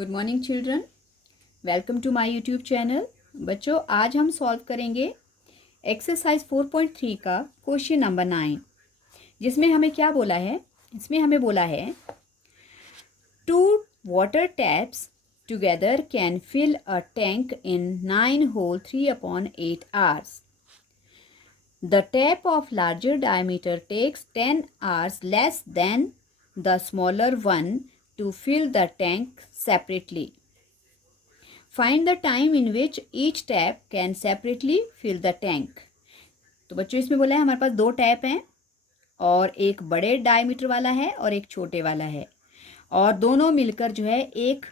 Good morning children, welcome to my YouTube channel. बच्चों, आज हम सॉल्व करेंगे एक्सरसाइज 4.3 का क्वेश्चन नंबर 9, जिसमें हमें क्या बोला है। इसमें हमें बोला है two water taps together can fill a tank in 9 whole 3/8 hours. The tap of larger diameter takes 10 hours less than the smaller one to fill the tank separately. Find the time in which each tap can separately fill the tank. तो बच्चों, इसमें बोला है हमारे पास दो tap हैं और एक बड़े डायमीटर वाला है और एक छोटे वाला है, और दोनों मिलकर जो है एक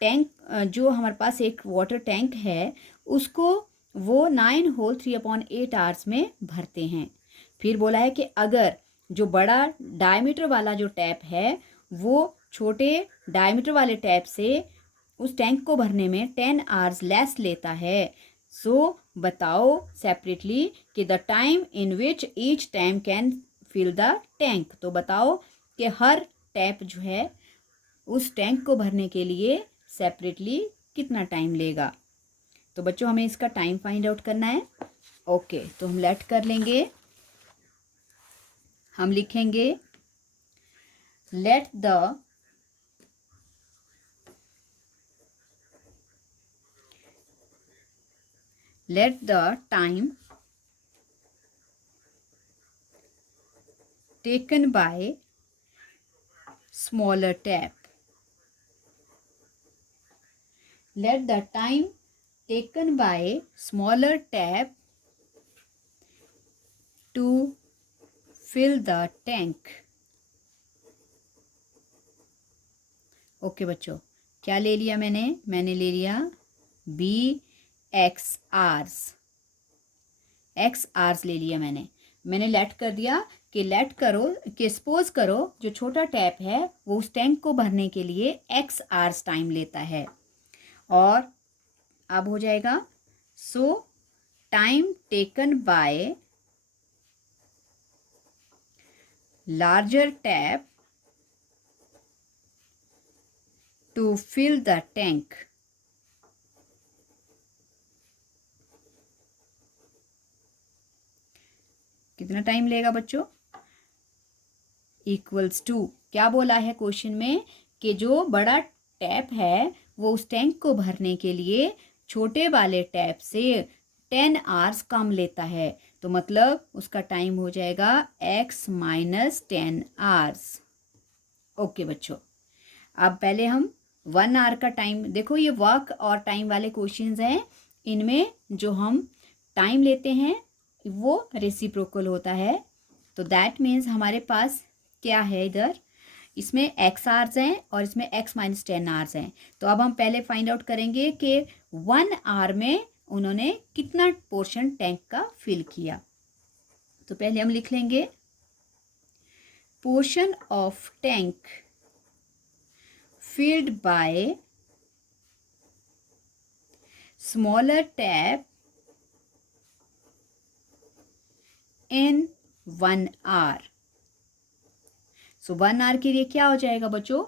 टैंक, जो हमारे पास एक वाटर टैंक है, उसको वो 9 होल 3/8 आवर्स में भरते हैं। फिर बोला है कि अगर जो बड़ा डायमीटर वाला जो टैप है वो छोटे डायमीटर वाले टैप से उस टैंक को भरने में 10 आवर्स लेस लेता है, सो बताओ सेपरेटली कि the time in which each tap can fill the tank. तो बताओ कि हर टैप जो है उस टैंक को भरने के लिए सेपरेटली कितना टाइम लेगा। तो बच्चों, हमें इसका टाइम फाइंड आउट करना है। ओके, तो हम लेट कर लेंगे। हम लिखेंगे let the time taken by smaller tap. Let the time taken by smaller tap to fill the tank. Okay बच्चों, क्या ले लिया मैंने ले लिया बी एक्स आर्स ले लिया मैंने लेट कर दिया कि लेट करो कि सपोज करो जो छोटा टैप है वो उस टैंक को भरने के लिए एक्स आवर्स टाइम लेता है, और अब हो जाएगा so time taken by larger tap to fill the tank. कितना टाइम लेगा बच्चों? इक्वल्स टू, क्या बोला है क्वेश्चन में कि जो बड़ा टैप है वो उस टैंक को भरने के लिए छोटे वाले टैप से 10 आवर्स कम लेता है, तो मतलब उसका टाइम हो जाएगा x - 10 आवर्स। ओके बच्चों, अब पहले हम 1 आवर का टाइम देखो। ये वर्क और टाइम वाले क्वेश्चंस हैं, इनमें जो हम टाइम लेते हैं वो रेसिप्रोकल होता है। तो दैट मीन्स हमारे पास क्या है, इधर इसमें x आवर्स हैं और इसमें x - 10 आवर्स हैं। तो अब हम पहले फाइंड आउट करेंगे कि 1 आवर में उन्होंने कितना पोर्शन टैंक का फिल किया। तो पहले हम लिख लेंगे portion of tank filled by smaller tap in 1 hour. So 1 hour के लिए क्या हो जाएगा बच्चों?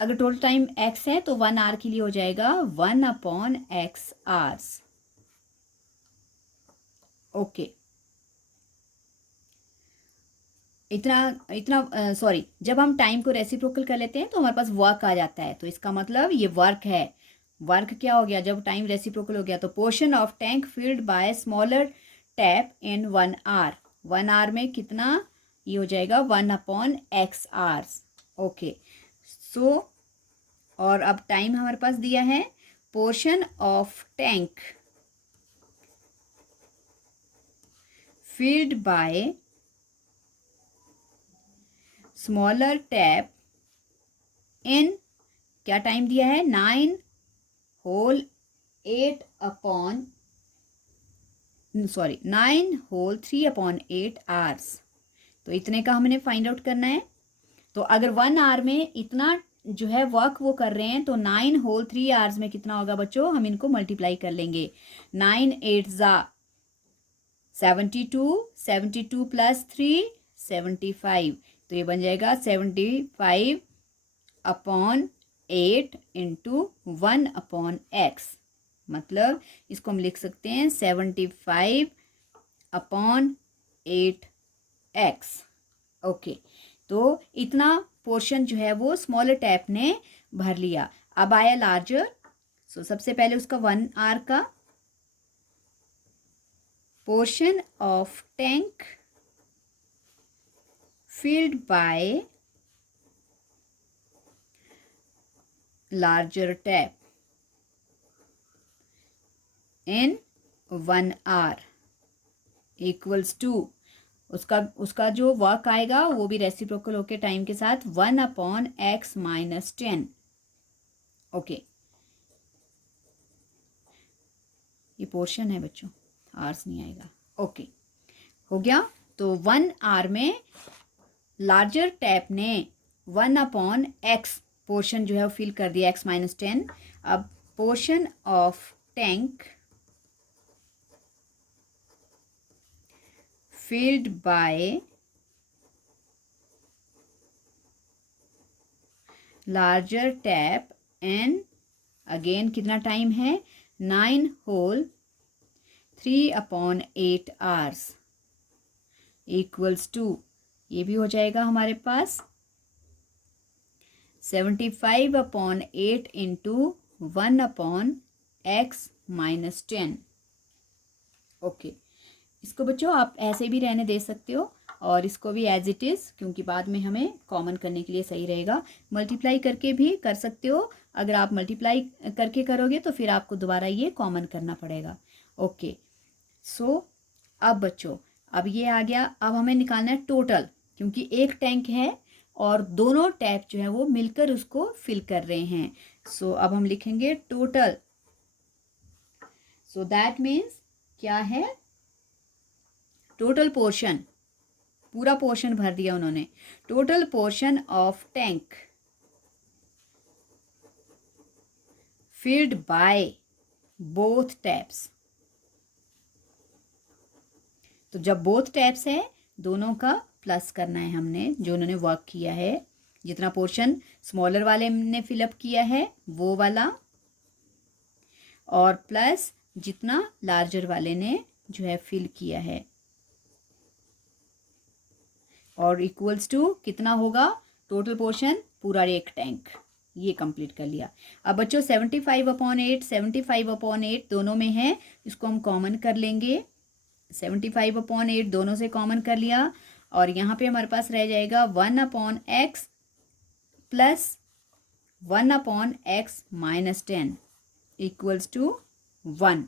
अगर टोटल टाइम x है तो 1 आवर के लिए हो जाएगा 1/x आवर्स। ओके, इतना सॉरी, जब हम टाइम को रेसिप्रोकल कर लेते हैं तो हमारे पास वर्क आ जाता है, तो इसका मतलब ये वर्क है। वर्क क्या हो गया जब टाइम रेसिप्रोकल हो गया? तो portion of tank filled by smaller tap in 1 hour. 1 hour में कितना ये हो जाएगा 1/x आवर्स। ओके, सो और अब टाइम हमारे पास दिया है portion of tank filled by smaller tap इन, क्या टाइम दिया है? 9 होल 3/8 आवर्स। तो इतने का हमने फाइंड आउट करना है। तो अगर 1 आवर में इतना जो है वर्क वो कर रहे हैं तो 9 होल 3 आवर्स में कितना होगा बच्चों? हम इनको मल्टीप्लाई कर लेंगे। 9 8 ज़ा 72, 72 + 3 75, तो ये बन जाएगा 75/8 8 इंटू 1/x, मतलब इसको हम लिख सकते हैं 75/8x। ओके, तो इतना पोर्शन जो है वो स्मॉलर टैप ने भर लिया। अब आया लार्जर। सो सबसे पहले उसका 1R का portion of tank filled by larger tap in 1R equals to, उसका जो वर्क आएगा वो भी रेसिप्रोकल होके टाइम के साथ 1/x - 10। ओके, ये पोर्शन है बच्चों, आर्स नहीं आएगा। ओके, हो गया। तो 1R में लार्जर टैप ने 1/x पोर्शन जो है वो फिल कर दिया, x - 10। अब portion of tank filled by larger tap and again कितना टाइम है, 9 होल 3/8 hours इक्वल्स टू, ये भी हो जाएगा हमारे पास 75/8 इंटू 1/x - 10। ओके, इसको बच्चों आप ऐसे भी रहने दे सकते हो और इसको भी एज इट इज़, क्योंकि बाद में हमें कॉमन करने के लिए सही रहेगा। मल्टीप्लाई करके भी कर सकते हो, अगर आप मल्टीप्लाई करके करोगे तो फिर आपको दोबारा ये कॉमन करना पड़ेगा। ओके, सो अब बच्चों, अब ये आ गया। अब हमें निकालना है टोटल, क्योंकि एक टैंक है और दोनों टैप जो है वो मिलकर उसको फिल कर रहे हैं। सो अब हम लिखेंगे टोटल। सो दैट मीन्स क्या है, टोटल पोर्शन, पूरा पोर्शन भर दिया उन्होंने। Total portion of tank filled by both taps. तो जब बोथ टैप्स है, दोनों का प्लस करना है हमने, जो उन्होंने वर्क किया है। जितना पोर्शन स्मॉलर वाले ने फिलअप किया है वो वाला, और प्लस जितना लार्जर वाले ने जो है फिल किया है, और इक्वल्स टू कितना होगा, टोटल पोर्शन पूरा एक टैंक। ये कंप्लीट कर लिया। अब बच्चों 75/8 दोनों में है, इसको हम कॉमन कर लेंगे। 75/8 दोनों से कॉमन कर लिया, और यहाँ पे हमारे पास रह जाएगा 1/x plus 1/x - 10 equals to 1।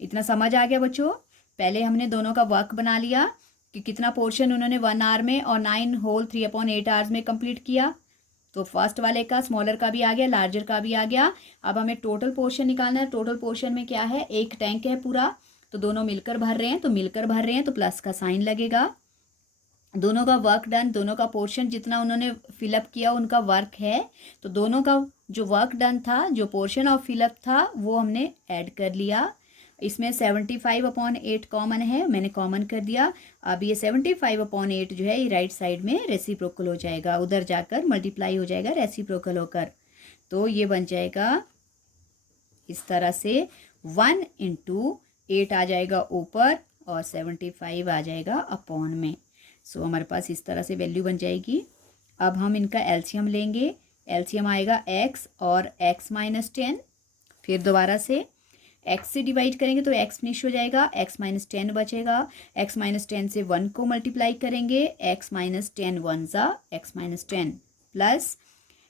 इतना समझ आ गया बच्चों। पहले हमने दोनों का वर्क बना लिया कि कितना पोर्शन उन्होंने 1 आवर में और 9 होल 3/8 आवर्स में कंप्लीट किया। तो फर्स्ट वाले का स्मॉलर का भी आ गया, लार्जर का भी आ गया। अब हमें टोटल पोर्शन निकालना है। टोटल पोर्शन में क्या है, एक टैंक है पूरा, तो दोनों मिलकर भर रहे हैं, तो प्लस का साइन लगेगा। दोनों का वर्क डन, दोनों का पोर्शन जितना उन्होंने फिलअप किया उनका वर्क है, तो दोनों का जो वर्क डन था, जो पोर्शन ऑफ फिलअप था, वो हमने ऐड कर लिया। इसमें 75/8 कॉमन है, मैंने कॉमन कर दिया। अब ये 75/8 जो है ये राइट साइड में रेसिप्रोकल हो जाएगा, उधर जाकर मल्टीप्लाई हो जाएगा रेसिप्रोकल होकर। तो ये बन जाएगा इस तरह से, 1 × 8 आ जाएगा ऊपर और 75 आ जाएगा अपॉन में। सो हमारे पास इस तरह से वैल्यू बन जाएगी। अब हम इनका एलसीएम लेंगे। एलसीएम आएगा x और x - 10। फिर दोबारा से x से डिवाइड करेंगे तो x फिनिश हो जाएगा, x - 10 बचेगा। x - 10 से 1 को मल्टीप्लाई करेंगे, x - 10 1 ज़ा x - 10 प्लस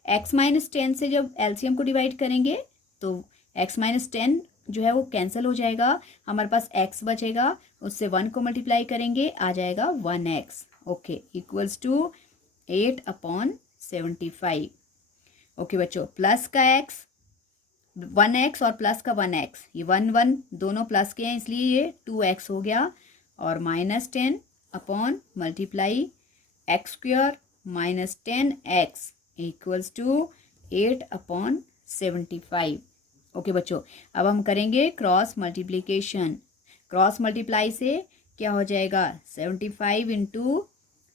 x - 10 से जब एलसीएम को डिवाइड करेंगे तो x - 10 जो है वो कैंसिल हो जाएगा, हमारे पास x बचेगा, उससे 1 को मल्टीप्लाई करेंगे, आ जाएगा 1x। Okay, equals to 8/75। Okay बच्चों, प्लस का x 1x और प्लस का 1x, ये 1 1 दोनों प्लस के हैं इसलिए ये 2x हो गया, और -10 upon multiply x² - 10x equals to 8/75। Okay बच्चों, अब हम करेंगे क्रॉस मल्टीप्लिकेशन। क्रॉस मल्टीप्लाई से क्या हो जाएगा, 75 ×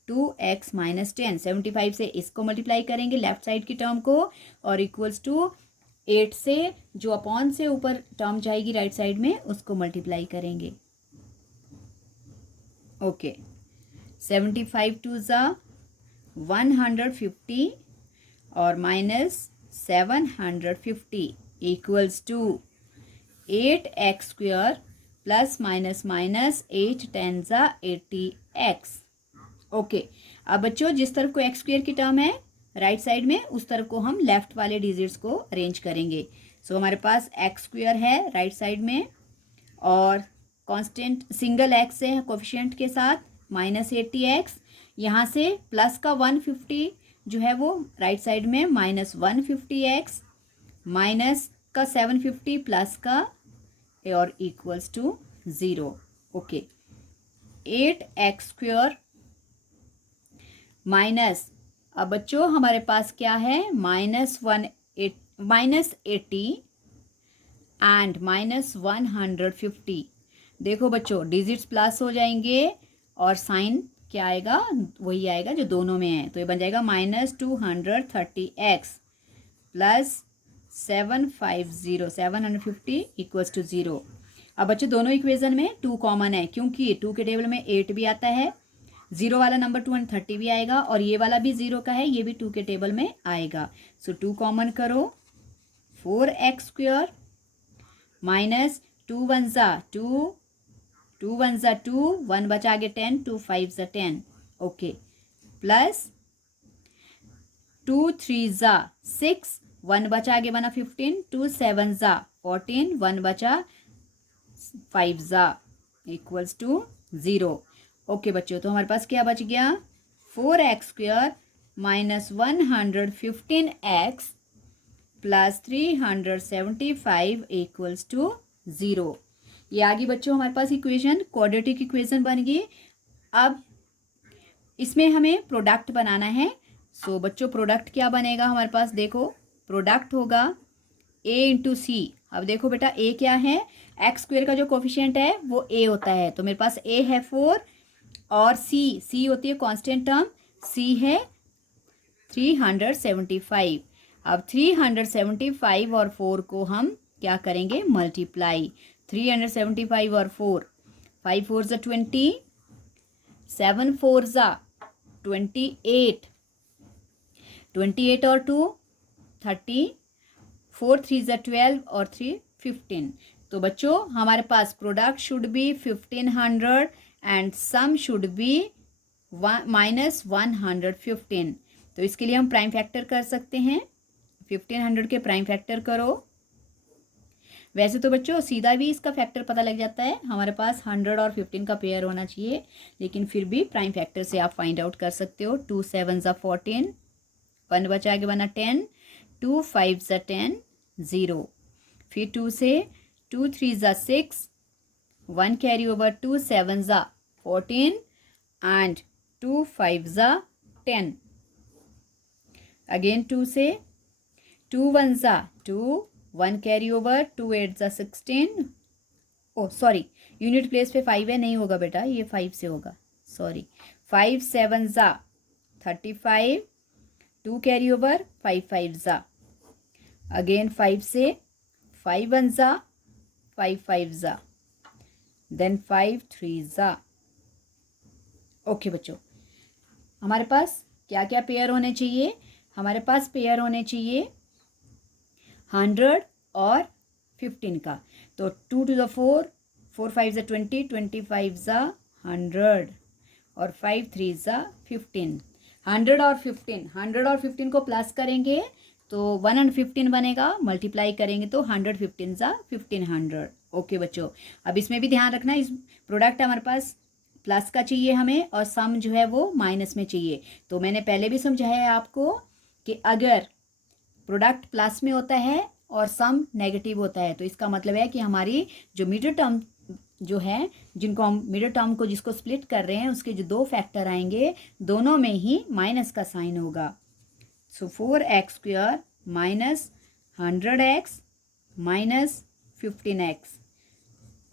2x माइनस 10। 75 से इसको मल्टीप्लाई करेंगे लेफ्ट साइड की टर्म को, और इक्वल्स टू 8 से जो अपॉन से ऊपर टर्म जाएगी राइट साइड में उसको मल्टीप्लाई करेंगे। ओके, 75 टू ज़ा 150 और minus 750 equals to 8x square plus minus minus 8 10 ज़ा 80x। ओके, अब बच्चों जिस तरफ को एक्स स्क्वायर की टर्म है राइट साइड में उस तरफ को हम लेफ्ट वाले डिजिट्स को अरेंज करेंगे। सो हमारे पास एक्स स्क्वायर है राइट साइड में और कांस्टेंट सिंगल एक्स है कोफिशिएंट के साथ माइनस 80x। यहाँ से प्लस का 150 जो है वो राइट साइड में माइनस 150x माइनस का 750 प्लस का और equals to 0। Okay, 8x square minus, अब बच्चों हमारे पास क्या है माइनस 80 एंड माइनस 150। देखो बच्चों डिजिट्स प्लस हो जाएंगे और साइन क्या आएगा, वही आएगा जो दोनों में है, तो ये बन जाएगा minus 230x plus 750 equals to 0। अब बच्चों दोनों इक्वेशन में 2 कॉमन है क्योंकि 2 के टेबल में 8 भी आता है, 0 वाला नंबर 230 भी आएगा और ये वाला भी 0 का है, ये भी 2 के टेबल में आएगा। सो 2 कॉमन करो, 4x स्क्वायर माइनस 2 1 ज़ा 2, 2 1 ज़ा 2, 1 बचा आगे 10, 2 5 ज़ा 10। ओके, प्लस 2 3 ज़ा 6, 1 बचा आगे बना 15, 2 7 ज़ा 14, 1 बचा 5 ज़ा इक्वल्स टू 0। ओके बच्चों, तो हमारे पास क्या बच गया 4x square minus 115x plus 375 equals to 0। ये आगे बच्चों हमारे पास इक्वेशन क्वाड्रेटिक इक्वेशन बन गई। अब इसमें हमें प्रोडक्ट बनाना है। सो बच्चों प्रोडक्ट क्या बनेगा हमारे पास, देखो प्रोडक्ट होगा a इंटू सी। अब देखो बेटा a क्या है, एक्स स्क्वायर का जो कोफिशिएंट है वो a होता है, तो मेरे पास a है 4 और c होती है कांस्टेंट टर्म, c है 375। अब 375 और 4 को हम क्या करेंगे मल्टीप्लाई, 375 और 4, 5 4 ज़ा 20, 7 4 ज़ा 28, 28 और 2 30, 4 3 ज़ा 12 और 3 15। तो बच्चों हमारे पास product should be 1500 and sum should be minus 115। तो इसके लिए हम प्राइम फैक्टर कर सकते हैं, 1500 के प्राइम फैक्टर करो। वैसे तो बच्चों सीधा भी इसका फैक्टर पता लग जाता है, हमारे पास 100 और 15 का पेयर होना चाहिए, लेकिन फिर भी प्राइम फैक्टर से आप फाइंड आउट कर सकते हो। 2 7 ज़ा 14, 1 बचा आगे बना 10, 2 5 ज़ा 10 0, फिर 2 से 2 3 ज़ा 6, 1 कैरी ओवर, 2 7 ज़ा 14 एंड 2 5 ज़ा 10। अगेन 2 से 2 1 ज़ा 2, 1 कैरी ओवर, 2 8 ज़ा 16। ओ सॉरी, यूनिट प्लेस पे 5 है, नहीं होगा बेटा, ये 5 से होगा, सॉरी। 5 7 ज़ा 35, 2 कैरी ओवर, 5 5 ज़ा, अगेन 5 से 5 1 ज़ा 5 5 ज़ा, देन 5 3 ज़ा। ओके बच्चों, हमारे पास क्या क्या पेयर होने चाहिए, हमारे पास पेयर होने चाहिए 100 और 15 का। तो 2 to the 4, 4 5 ज़ा 20, 25 ज़ा 100 और 5 3 ज़ा 15। 100 और 15, 100 और 15 को प्लस करेंगे तो 115 बनेगा, मल्टीप्लाई करेंगे तो 100 15 ज़ा 1500। ओके बच्चों, अब इसमें भी ध्यान रखना, इस प्रोडक्ट हमारे पास प्लस का चाहिए हमें और सम जो है वो माइनस में चाहिए। तो मैंने पहले भी समझाया है आपको कि अगर प्रोडक्ट प्लस में होता है और सम नेगेटिव होता है तो इसका मतलब है कि हमारी जो मिडिल टर्म जो है, जिनको हम मिडिल टर्म को जिसको स्प्लिट कर रहे हैं, उसके जो 2 फैक्टर आएंगे दोनों में ही माइनस का साइन होगा। सो 4x square minus 100x minus 15x।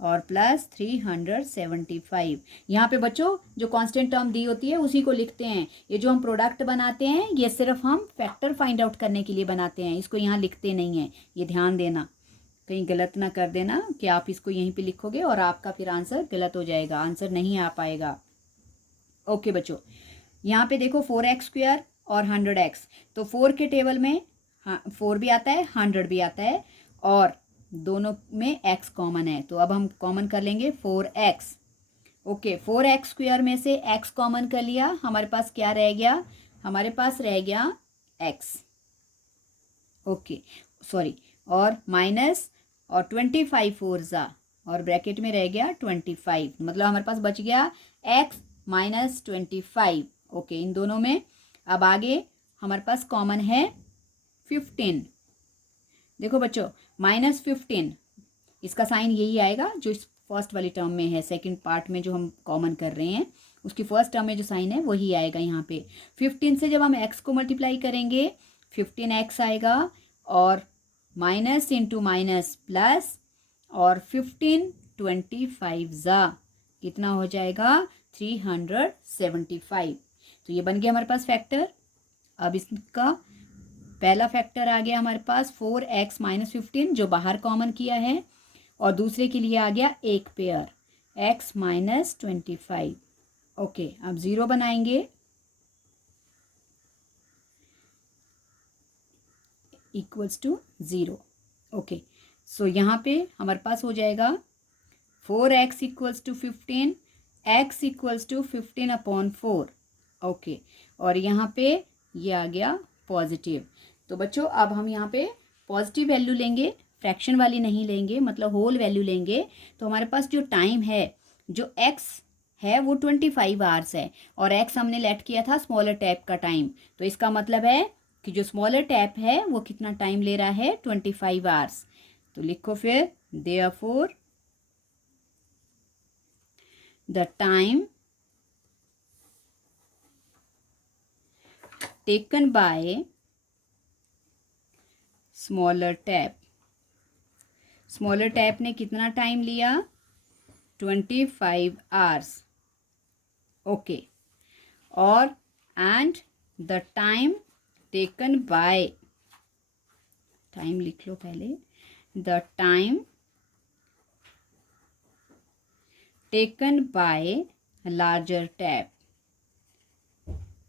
और प्लस 375। यहाँ पे बच्चों जो कांस्टेंट टर्म दी होती है उसी को लिखते हैं। ये जो हम प्रोडक्ट बनाते हैं ये सिर्फ हम फैक्टर फाइंड आउट करने के लिए बनाते हैं, इसको यहाँ लिखते नहीं हैं, ये ध्यान देना, कहीं गलत ना कर देना कि आप इसको यहीं पे लिखोगे और आपका फिर आंसर गलत हो जाएगा, आंसर नहीं आ पाएगा। ओके बच्चों, यहाँ पे देखो 4x² और 100x, तो 4 के टेबल में 4 भी आता है, 100 भी आता है और दोनों में x कॉमन है, तो अब हम कॉमन कर लेंगे 4x। ओके, 4x² में से x कॉमन कर लिया, हमारे पास क्या रह गया, हमारे पास रह गया x। ओके सॉरी, और माइनस और 25 4 ज़ा और ब्रैकेट में रह गया 25, मतलब हमारे पास बच गया x माइनस 25। ओके, इन दोनों में अब आगे हमारे पास कॉमन है 15। देखो बच्चों -15, इसका साइन यही आएगा जो इस फर्स्ट वाली टर्म में है, सेकंड पार्ट में जो हम कॉमन कर रहे हैं उसकी फर्स्ट टर्म में जो साइन है वही आएगा यहाँ पे। 15 से जब हम x को मल्टीप्लाई करेंगे 15x आएगा और माइनस इंटू माइनस प्लस और 15 25 ज़ा कितना हो जाएगा 375। तो ये बन गया हमारे पास फैक्टर। अब इसका पहला फैक्टर आ गया हमारे पास 4x माइनस 15 जो बाहर कॉमन किया है, और दूसरे के लिए आ गया एक पेयर x माइनस 25। ओके, अब 0 बनाएंगे, इक्वल्स टू 0। ओके, सो यहाँ पे हमारे पास हो जाएगा 4x equals to 15, x equals to 15/4। Okay, और यहाँ पे ये आ गया पॉजिटिव। तो बच्चों अब हम यहाँ पे पॉजिटिव वैल्यू लेंगे, फ्रैक्शन वाली नहीं लेंगे, मतलब होल वैल्यू लेंगे। तो हमारे पास जो टाइम है, जो x है वो 25 आवर्स है और x हमने लेट किया था स्मॉलर टैप का टाइम, तो इसका मतलब है कि जो स्मॉलर टैप है वो कितना टाइम ले रहा है 25 आवर्स। तो लिखो फिर therefore the time taken bye smaller tap, smaller tap ने कितना टाइम लिया 25 आवर्स। ओके, और and the time taken bye, time लिख लो पहले, the time taken by larger tap.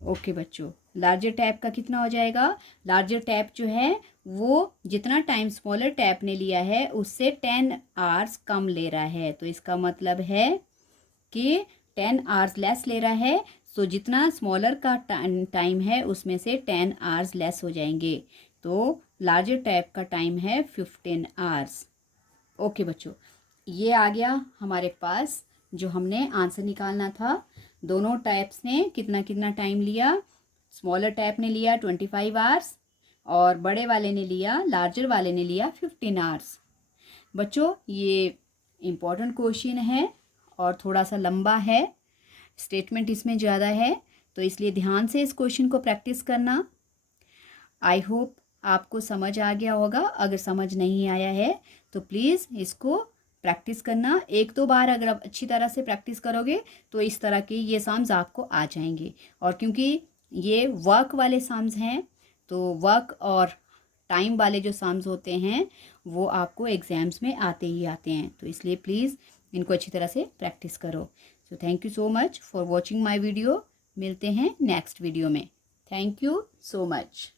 Okay बच्चों, लार्जर टैप का कितना हो जाएगा, लार्जर टैप जो है वो जितना टाइम स्मॉलर टैप ने लिया है उससे 10 आवर्स कम ले रहा है, तो इसका मतलब है कि 10 आवर्स लेस ले रहा है। सो जितना स्मॉलर का टाइम है उसमें से 10 आवर्स लेस हो जाएंगे, तो लार्जर टैप का टाइम है 15 आवर्स। ओके बच्चों, ये आ गया हमारे पास जो हमने आंसर निकालना था। दोनों टैप्स ने कितना कितना टाइम लिया, स्मॉलर टैप ने लिया 25 आवर्स और बड़े वाले ने लिया, लार्जर वाले ने लिया 15 आवर्स। बच्चों ये इम्पॉर्टेंट क्वेश्चन है और थोड़ा सा लंबा है, स्टेटमेंट इसमें ज़्यादा है, तो इसलिए ध्यान से इस क्वेश्चन को प्रैक्टिस करना। आई होप आपको समझ आ गया होगा, अगर समझ नहीं आया है तो प्लीज़ इसको प्रैक्टिस करना। 1-2 बार अगर आप अच्छी तरह से प्रैक्टिस करोगे तो इस तरह के ये सम्स आपको आ जाएंगे। और क्योंकि ये वर्क वाले सम्स हैं तो वर्क और टाइम वाले जो सम्स होते हैं वो आपको एग्ज़ाम्स में आते ही आते हैं, तो इसलिए प्लीज़ इनको अच्छी तरह से प्रैक्टिस करो। So thank you so much for watching my video. मिलते हैं नेक्स्ट वीडियो में। Thank you so much.